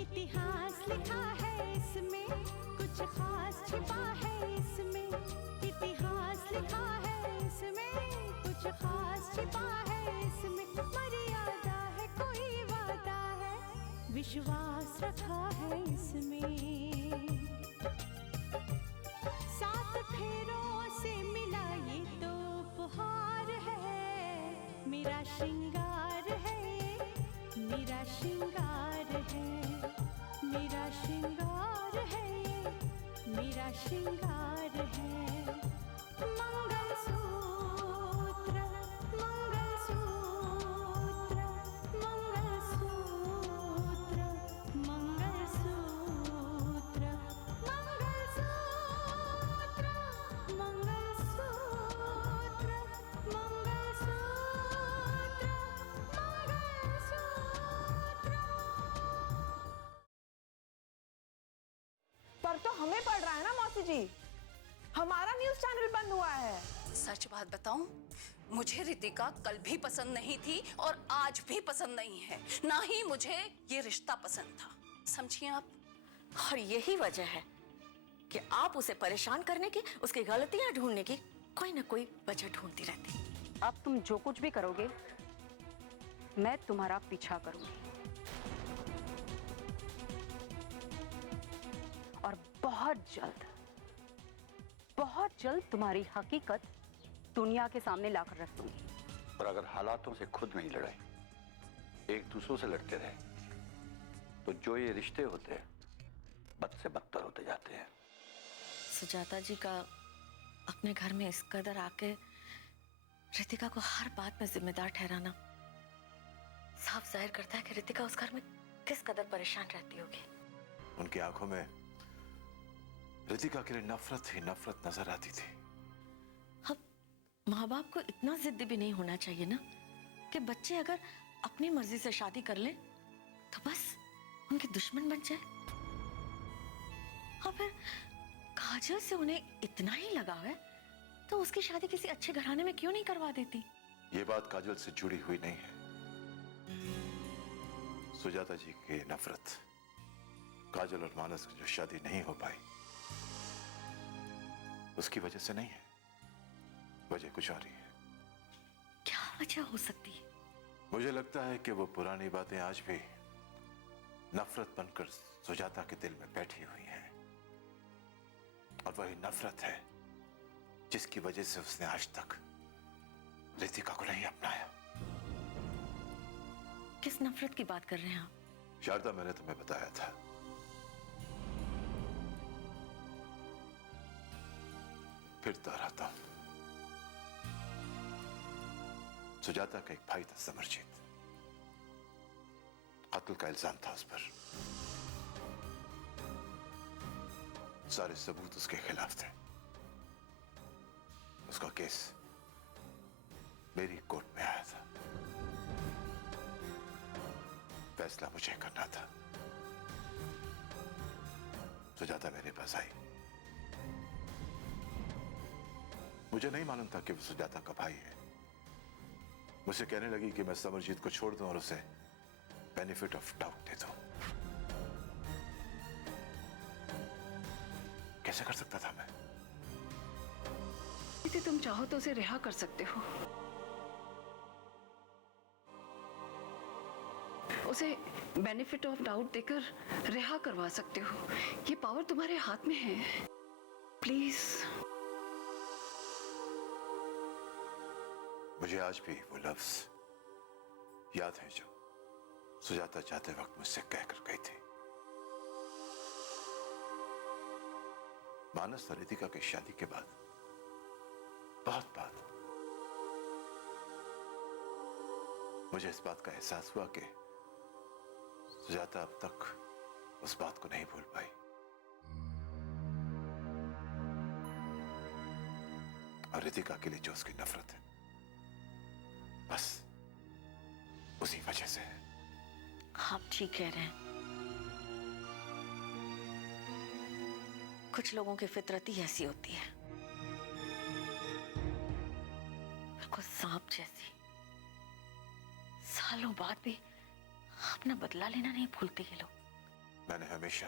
इतिहास लिखा है इसमें, कुछ खास छिपा है इसमें। इतिहास लिखा है इसमें, कुछ खास छिपा है इसमें। मर्यादा है, कोई वादा है, विश्वास रखा है इसमें। सात फेरों से मिला ये तो उपहार है, मेरा श्रृंगार है, मेरा श्रृंगार है, मेरा श्रृंगार है, मेरा श्रृंगार है। मंगलसूत्र, मंगलसूत्र, मंगलसूत्र, मंगलसूत्र, मंगलसूत्र, मंगलसूत्र, पर तो हमें पड़ रहा है ना मौसी जी, हमारा न्यूज चैनल बंद हुआ है। सच बात बताऊं, मुझे रितिका कल भी पसंद नहीं थी और आज भी पसंद नहीं है, ना ही मुझे ये रिश्ता पसंद था, समझिए आप। और यही वजह है कि आप उसे परेशान करने की, उसकी गलतियां ढूंढने की कोई ना कोई वजह ढूंढती रहती। अब तुम जो कुछ भी करोगे मैं तुम्हारा पीछा करूंगी, और बहुत जल्द तुम्हारी हकीकत दुनिया के सामने लाकर रख दूंगी। और अगर हालातों से खुद नहीं लड़े, एक दूसरों से लड़ते रहे, तो जो ये रिश्ते होते हैं बद से बदतर होते जाते हैं। सुजाता जी का अपने घर में इस कदर आके रितिका को हर बात में जिम्मेदार ठहराना साफ जाहिर करता है कि रितिका उस घर में किस कदर परेशान रहती होगी। उनकी आंखों में रितिका के लिए नफरत ही नफरत नजर आती थी। अब माँ बाप को इतना जिद्दी भी नहीं होना चाहिए ना कि बच्चे अगर अपनी मर्जी से शादी कर लें तो बस उनके दुश्मन बन जाए। और फिर काजल से उन्हें इतना ही लगाव है तो उसकी शादी किसी अच्छे घराने में क्यों नहीं करवा देती? ये बात काजल से जुड़ी हुई नहीं है। सुजाता जी की नफरत काजल और मानस की जो शादी नहीं हो पाई उसकी वजह से नहीं है, वजह कुछ और ही है। क्या वजह हो सकती है? मुझे लगता है कि वो पुरानी बातें आज भी नफरत बनकर सुजाता के दिल में बैठी हुई हैं, और वही नफरत है जिसकी वजह से उसने आज तक रितिका को नहीं अपनाया। किस नफरत की बात कर रहे हैं आप? शारदा, मैंने तुम्हें बताया था फिर दोहराता हूं। सुजाता का एक भाई था समरजीत, कत्ल का इल्जाम था उस पर, सारे सबूत उसके खिलाफ थे। उसका केस मेरी कोर्ट में आया था, फैसला मुझे करना था। सुजाता मेरे पास आई, मुझे नहीं मालूम था कि वो सुजाता का भाई है। मुझसे कहने लगी कि मैं समरजीत को छोड़ दूं और उसे बेनिफिट ऑफ डाउट दे दूं। कैसे कर सकता था मैं? यदि तुम चाहो तो उसे रिहा कर सकते हो, उसे बेनिफिट ऑफ डाउट देकर रिहा करवा सकते हो। ये पावर तुम्हारे हाथ में है, प्लीज। मुझे आज भी वो लफ्ज याद है जो सुजाता जाते वक्त मुझसे कहकर गई थी। मानस और रितिका की शादी के बाद बहुत बाद मुझे इस बात का एहसास हुआ कि सुजाता अब तक उस बात को नहीं भूल पाई, और रितिका के लिए जो उसकी नफरत है बस उसी वजह से है। आप ठीक कह रहे हैं। कुछ लोगों की फितरत ही ऐसी होती है, बिल्कुल सांप जैसी। सालों बाद भी अपना बदला लेना नहीं भूलते ये लोग। मैंने हमेशा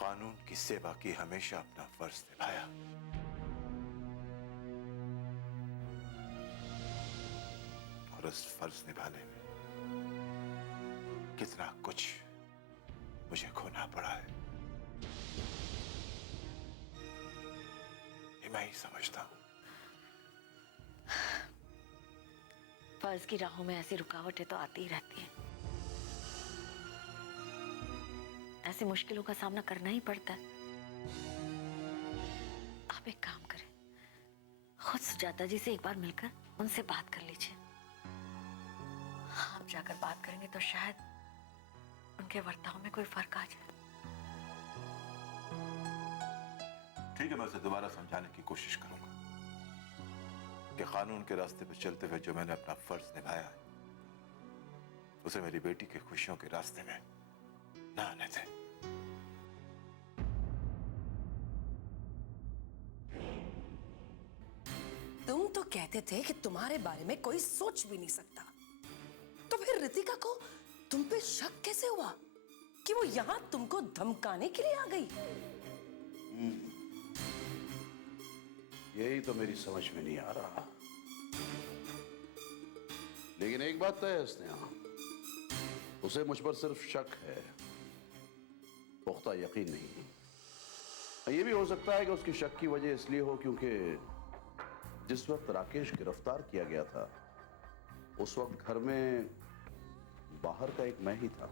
कानून की सेवा की, हमेशा अपना फर्ज निभाया। और उस फर्ज निभाने में कितना कुछ मुझे खोना पड़ा है, ये मैं ही समझता हूं। फर्ज की राहों में ऐसी रुकावटें तो आती ही रहती हैं। ऐसी मुश्किलों का सामना करना ही पड़ता है। आप एक काम करें, खुद सुजाता जी से एक बार मिलकर उनसे बात कर लीजिए। आप जाकर बात करेंगे तो शायद उनके बर्ताव में कोई फर्क आ जाए। ठीक है, मैं उसे दोबारा समझाने की कोशिश करूंगा कि कानून के रास्ते पर चलते हुए जो मैंने अपना फर्ज निभाया है, उसे मेरी बेटी की खुशियों के रास्ते में ना आने दें। तुम तो कहते थे कि तुम्हारे बारे में कोई सोच भी नहीं सकता, तो फिर रितिका को तुम पे शक कैसे हुआ कि वो यहां तुमको धमकाने के लिए आ गई? यही तो मेरी समझ में नहीं आ रहा। लेकिन एक बात तय है स्नेहा, उसे मुझ पर सिर्फ शक है, पुख्ता यकीन नहीं। ये भी हो सकता है कि उसकी शक की वजह इसलिए हो क्योंकि जिस वक्त राकेश गिरफ्तार किया गया था, उस वक्त घर में बाहर का एक मैं ही था।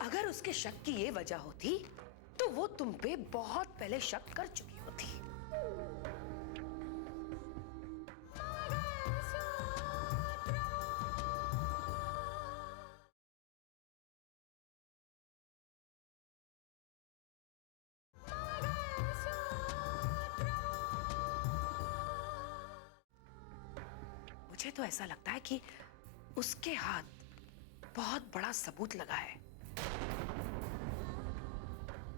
अगर उसके शक की ये वजह होती तो वो तुम पे बहुत पहले शक कर चुकी होती। मुझे तो ऐसा लगता है कि उसके हाथ बहुत बड़ा सबूत लगा है,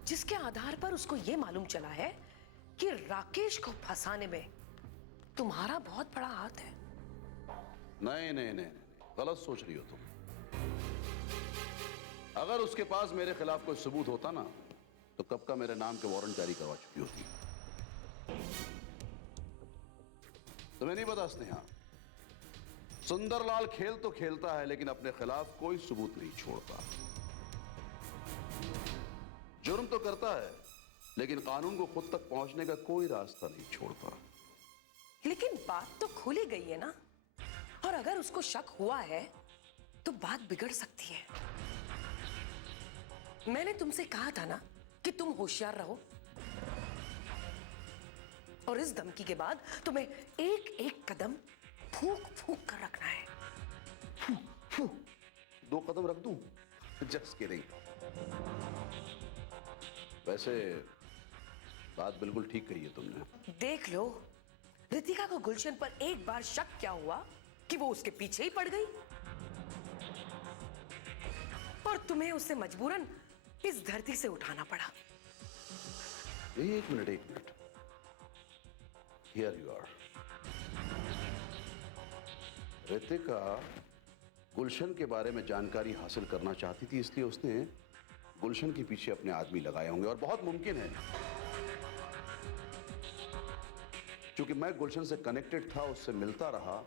जिसके आधार पर उसको यह मालूम चला है कि राकेश को फंसाने में तुम्हारा बहुत बड़ा हाथ है। नहीं नहीं नहीं नहीं, गलत सोच रही हो तुम। अगर उसके पास मेरे खिलाफ कोई सबूत होता ना, तो कब का मेरे नाम के वारंट जारी करवा चुकी होती। तुम्हें नहीं पता स्नेहा, सुंदरलाल खेल तो खेलता है लेकिन अपने खिलाफ कोई सबूत नहीं छोड़ता। जुर्म तो करता है लेकिन कानून को खुद तक पहुंचने का कोई रास्ता नहीं छोड़ता। लेकिन बात तो खुली गई है ना, और अगर उसको शक हुआ है तो बात बिगड़ सकती है। मैंने तुमसे कहा था ना कि तुम होशियार रहो, और इस धमकी के बाद तुम्हें एक एक कदम फूंक फूंक कर रखना है। 2 कदम रख दूं? Just kidding. वैसे बात बिल्कुल ठीक कही है तुमने। देख लो, रितिका को गुलशन पर एक बार शक क्या हुआ कि वो उसके पीछे ही पड़ गई, और तुम्हें उसे मजबूरन इस धरती से उठाना पड़ा। एक minute. Here you are. Ritika Gulshan के बारे में जानकारी हासिल करना चाहती थी, इसलिए उसने गुलशन के पीछे अपने आदमी लगाए होंगे। और बहुत मुमकिन है, क्योंकि मैं गुलशन से कनेक्टेड था, उससे मिलता रहा,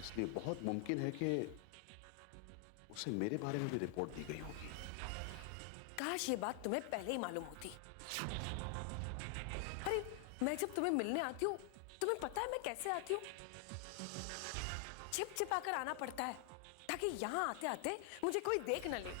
इसलिए बहुत मुमकिन है कि उसे मेरे बारे में भी रिपोर्ट दी गई होगी। काश ये बात तुम्हें पहले ही मालूम होती। अरे, मैं जब तुम्हें मिलने आती हूँ, तुम्हें पता है मैं कैसे आती हूँ? छिप छिपाकर आना पड़ता है ताकि यहां आते आते मुझे कोई देख न ले।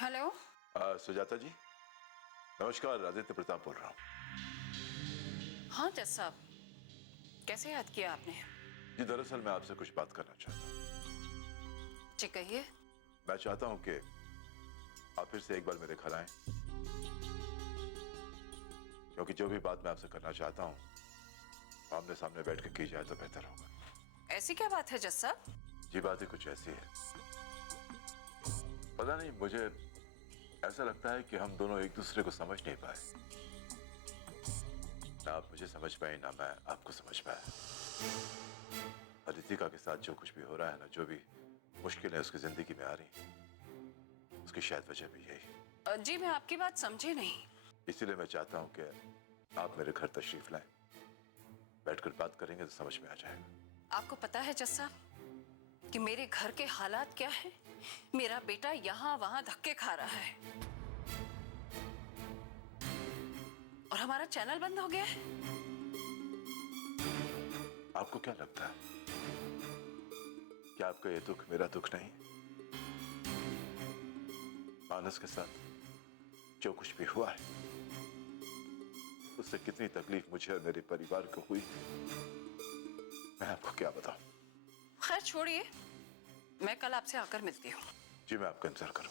हेलो। सुजाता जी, नमस्कार। आदित्य प्रताप बोल रहा हूँ। हाँ जज साहब, कैसे याद किया आपने? जी दरअसल मैं आपसे कुछ बात करना चाहता हूँ। जी कहिए। मैं चाहता हूँ कि आप फिर से एक बार मेरे घर आएं, क्योंकि जो भी बात मैं आपसे करना चाहता हूँ आमने सामने बैठ के की जाए तो बेहतर होगा। ऐसी क्या बात है जज साहब? जी बात ही कुछ ऐसी है, पता नहीं, मुझे ऐसा लगता है कि हम दोनों एक दूसरे को समझ नहीं पाए। ना आप मुझे समझ पाए ना मैं आपको समझ पाया। रितिका के साथ जो कुछ भी हो रहा है ना, जो भी मुश्किलें उसकी जिंदगी में आ रही, उसकी शायद वजह भी यही। जी मैं आपकी बात समझी नहीं। इसीलिए मैं चाहता हूं कि आप मेरे घर तशरीफ लाएं, बैठकर बात करेंगे तो समझ में आ जाएगा। आपको पता है जज साहब कि मेरे घर के हालात क्या है? मेरा बेटा यहाँ वहां धक्के खा रहा है और हमारा चैनल बंद हो गया है। आपको क्या लगता है कि आपका ये दुख मेरा दुख नहीं? मानस के साथ जो कुछ भी हुआ है उससे कितनी तकलीफ मुझे और मेरे परिवार को हुई, मैं आपको क्या बताऊं। खैर छोड़िए, मैं कल आपसे आकर मिलती हूँ। जी मैं आपका इंतजार करूं।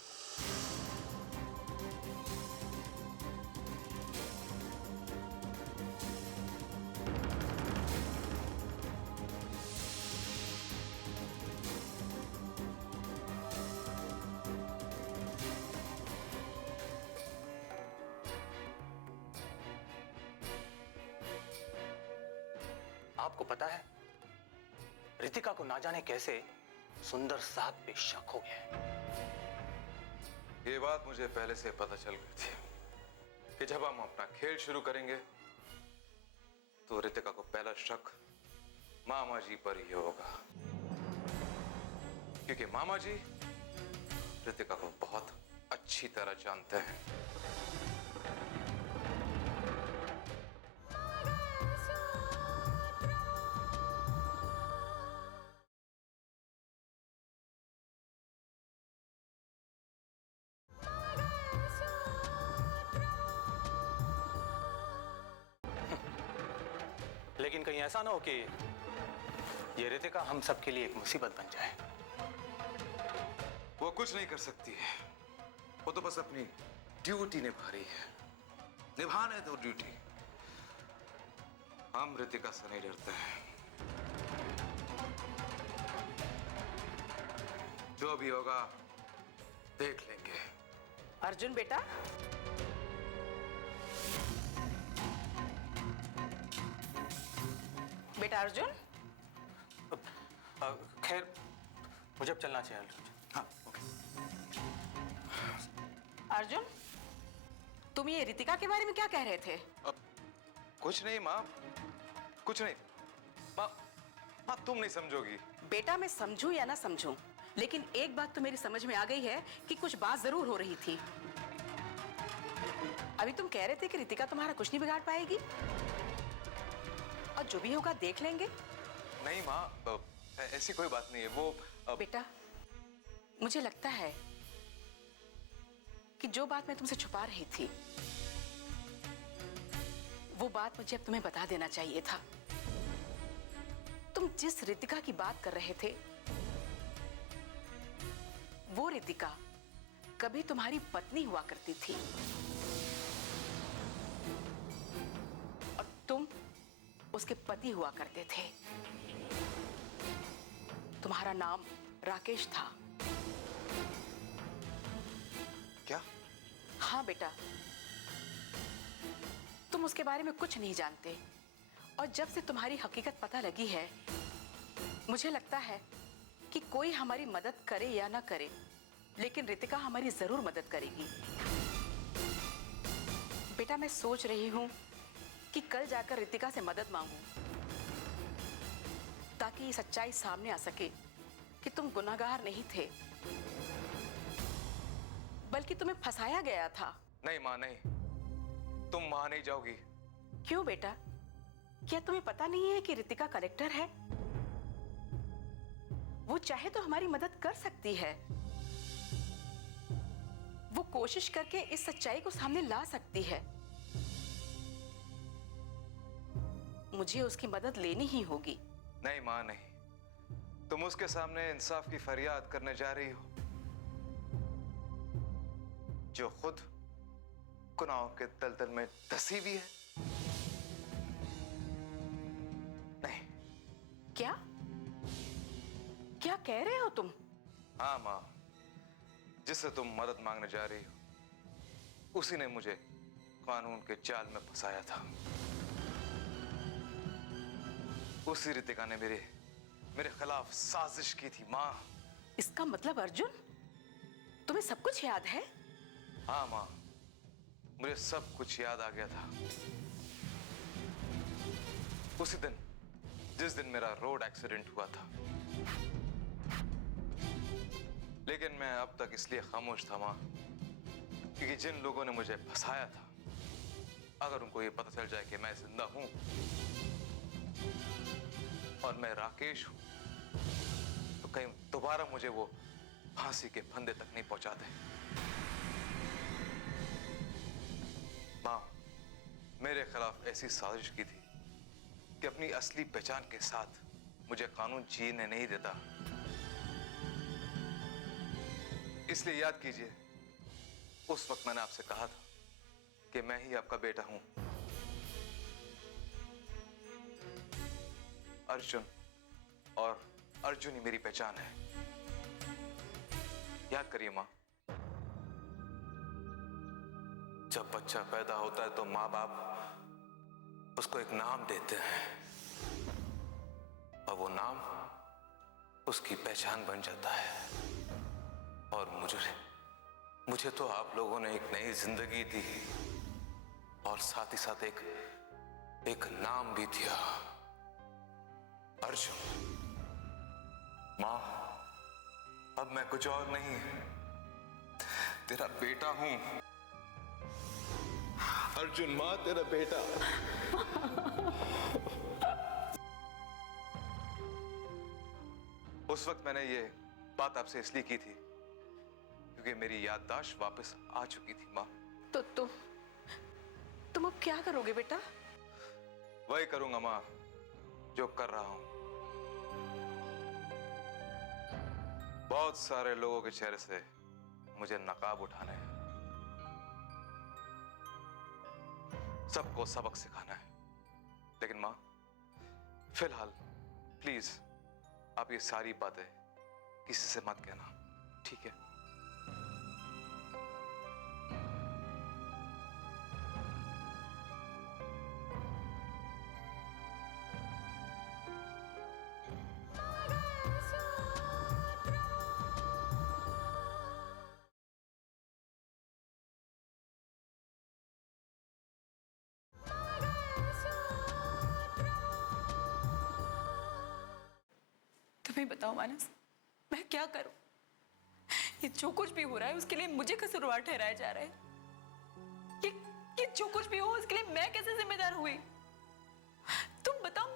आपको पता है रितिका को ना जाने कैसे सुंदर साहब पे शक हो गया है। ये बात मुझे पहले से पता चल गई थी कि जब हम अपना खेल शुरू करेंगे तो रितिका को पहला शक मामा जी पर ही होगा, क्योंकि मामा जी रितिका को बहुत अच्छी तरह जानते हैं। लेकिन कहीं ऐसा ना हो कि ये रितिका हम सब के लिए एक मुसीबत बन जाए। वो कुछ नहीं कर सकती है, वो तो बस अपनी ड्यूटी निभा रही है। निभाने दो ड्यूटी। हम रितिका से नहीं डरते हैं। जो भी होगा देख लेंगे। अर्जुन बेटा, बेटा अर्जुन। खैर मुझे अब चलना चाहिए। हाँ ओके। अर्जुन, तुम ये रितिका के बारे में क्या कह रहे थे? कुछ नहीं माँ, कुछ नहीं। माँ माँ तुम नहीं समझोगी। बेटा मैं समझूं या ना समझूं, लेकिन एक बात तो मेरी समझ में आ गई है कि कुछ बात जरूर हो रही थी। अभी तुम कह रहे थे कि रितिका तुम्हारा कुछ नहीं बिगाड़ पाएगी और जो भी होगा देख लेंगे। नहीं माँ, ऐसी कोई बात नहीं है। वो बेटा मुझे लगता है कि जो बात मैं तुमसे छुपा रही थी वो बात मुझे अब तुम्हें बता देना चाहिए था। तुम जिस रितिका की बात कर रहे थे वो रितिका कभी तुम्हारी पत्नी हुआ करती थी और तुम उसके पति हुआ करते थे। तुम्हारा नाम राकेश था। क्या? हाँ बेटा, तुम उसके बारे में कुछ नहीं जानते और जब से तुम्हारी हकीकत पता लगी है मुझे लगता है कि कोई हमारी मदद करे या ना करे लेकिन रितिका हमारी जरूर मदद करेगी। बेटा मैं सोच रही हूं कि कल जाकर रितिका से मदद मांगूं ताकि ये सच्चाई सामने आ सके कि तुम गुनहगार नहीं थे बल्कि तुम्हें फंसाया गया था। नहीं माँ नहीं, तुम वहां नहीं जाओगी। क्यों बेटा, क्या तुम्हें पता नहीं है कि रितिका कलेक्टर है? वो चाहे तो हमारी मदद कर सकती है। वो कोशिश करके इस सच्चाई को सामने ला सकती है। मुझे उसकी मदद लेनी ही होगी। नहीं माँ नहीं, तुम उसके सामने इंसाफ की फरियाद करने जा रही हो जो खुद गुनाहों के दलदल में धंसी हुई है। नहीं। क्या क्या कह रहे हो तुम? हाँ माँ, जिससे तुम मदद मांगने जा रही हो उसी ने मुझे कानून के जाल में फंसाया था। उसी रितिका ने मेरे खिलाफ साजिश की थी माँ। इसका मतलब अर्जुन, तुम्हें सब कुछ याद है? हाँ माँ, मुझे सब कुछ याद आ गया था। उसी दिन जिस दिन मेरा रोड एक्सीडेंट हुआ था। लेकिन मैं अब तक इसलिए खामोश था माँ क्योंकि जिन लोगों ने मुझे फंसाया था, अगर उनको ये पता चल जाए कि मैं जिंदा हूं और मैं राकेश हूं, तो कहीं दोबारा मुझे वो फांसी के फंदे तक नहीं पहुंचाते। मां, मेरे खिलाफ ऐसी साजिश की थी कि अपनी असली पहचान के साथ मुझे कानून जीने नहीं देता। इसलिए याद कीजिए, उस वक्त मैंने आपसे कहा था कि मैं ही आपका बेटा हूं। अर्जुन, और अर्जुन ही मेरी पहचान है। याद करिए मां, जब बच्चा पैदा होता है तो माँ बाप उसको एक नाम देते हैं और वो नाम उसकी पहचान बन जाता है। और मुझे तो आप लोगों ने एक नई जिंदगी दी और साथ ही साथ एक नाम भी दिया, अर्जुन। माँ, अब मैं कुछ और नहीं, तेरा बेटा हूं। अर्जुन माँ, तेरा बेटा। उस वक्त मैंने ये बात आपसे इसलिए की थी क्योंकि मेरी याददाश्त वापस आ चुकी थी माँ। तो तुम अब क्या करोगे बेटा? वही करूंगा माँ जो कर रहा हूं। बहुत सारे लोगों के चेहरे से मुझे नकाब उठाने हैं, सबको सबक सिखाना है। लेकिन माँ, फिलहाल प्लीज आप ये सारी बातें किसी से मत कहना, ठीक है? तुम्हें बताओ मानस, मैं क्या करूं? ये जो कुछ भी हो रहा है उसके लिए मुझे कसूरवार ठहराया जा रहा है। ये जो कुछ भी हो उसके लिए मैं कैसे जिम्मेदार हुई? तुम बताओ,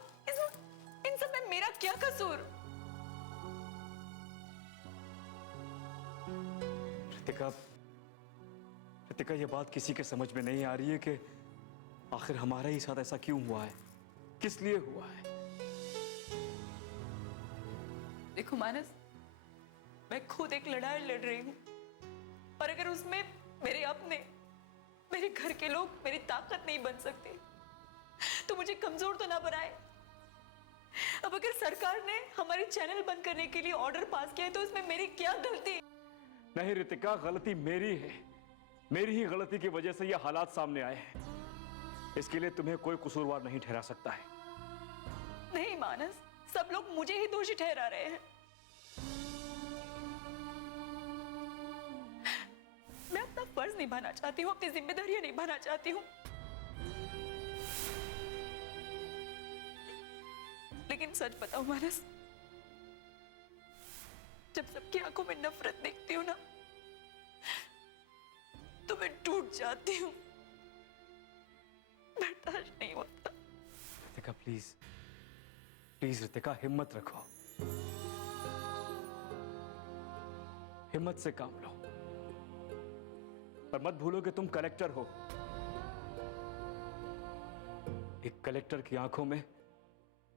इन सब में मेरा क्या कसूर? रितिका, ये बात किसी के समझ में नहीं आ रही है कि आखिर हमारे ही साथ ऐसा क्यों हुआ है, किस लिए हुआ है। देखो मानस, मैं खुद एक लड़ाई लड़ रही हूं और अगर उसमें मेरे अपने, मेरे घर के लोग मेरी ताकत नहीं बन सकते तो मुझे कमजोर तो ना बनाए। अब अगर सरकार ने हमारी चैनल बंद करने के लिए ऑर्डर पास किया है तो इसमें मेरी क्या गलती? नहीं रितिका, गलती मेरी है। मेरी ही गलती की वजह से ये हालात सामने आए हैं। इसके लिए तुम्हें कोई कसूरवार नहीं ठहरा सकता है। नहीं मानस, सब लोग मुझे ही दोषी ठहरा रहे हैं। मैं अपना फर्ज निभाना चाहती हूँ, अपनी जिम्मेदारियां निभाना चाहती हूँ, लेकिन सच बताऊं मानस, जब सबकी आंखों में नफरत देखती हूँ ना तो मैं टूट जाती हूँ। बर्दाश्त नहीं होता। रितिका प्लीज प्लीज रितिका, हिम्मत रखो, हिम्मत से काम लो। पर मत भूलो कि तुम कलेक्टर हो। एक कलेक्टर की आंखों में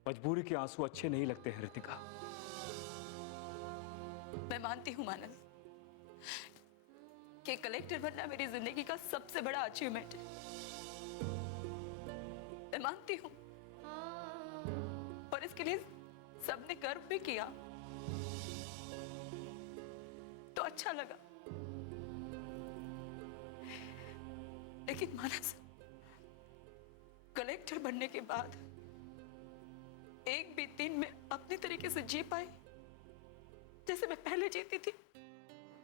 मजबूरी के आंसू अच्छे नहीं लगते हैं रितिका। मैं मानती हूँ मानस कि कलेक्टर बनना मेरी जिंदगी का सबसे बड़ा अचीवमेंट है। मैं मानती हूँ और इसके लिए सबने गर्व भी किया तो अच्छा लगा। लेकिन मानस, कलेक्टर बनने के बाद एक भी दिन में अपने तरीके से जी पाई जैसे मैं पहले जीती थी?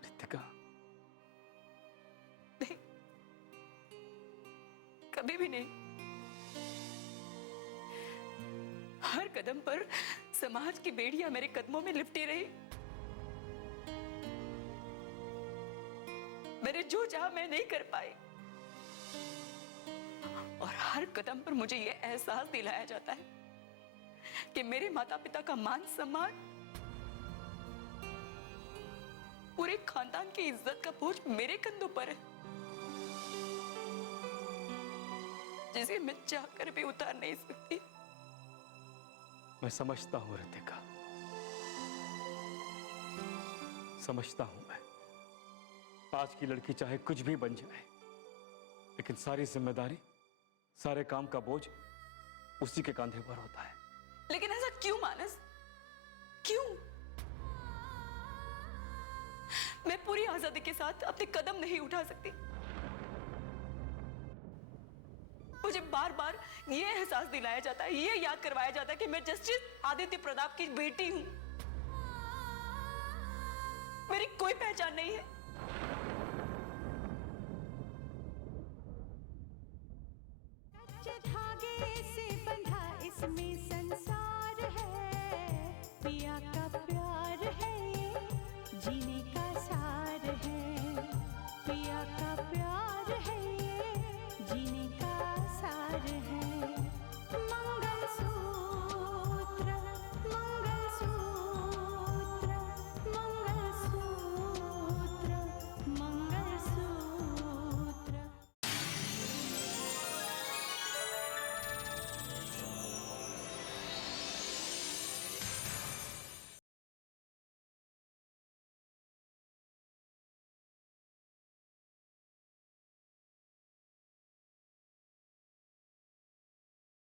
रितिका, नहीं, कभी भी नहीं। हर कदम पर समाज की बेड़ियां मेरे कदमों में लिपटी रही। मैंने जो चाहा मैं नहीं कर पाई और हर कदम पर मुझे यह एहसास दिलाया जाता है कि मेरे माता पिता का मान सम्मान, पूरे खानदान की इज्जत का बोझ मेरे कंधों पर है, जिसे मैं चाहकर भी उतार नहीं सकती। मैं समझता हूं रितिका, समझता हूं मैं। आज की लड़की चाहे कुछ भी बन जाए, लेकिन सारी जिम्मेदारी, सारे काम का बोझ उसी के कंधे पर होता है। लेकिन ऐसा क्यों मानस, क्यों? मैं पूरी आजादी के साथ अपने कदम नहीं उठा सकती? मुझे बार बार ये एहसास दिलाया जाता है, ये याद करवाया जाता है कि मैं जस्टिस आदित्य प्रताप की बेटी हूं। मेरी कोई पहचान नहीं है।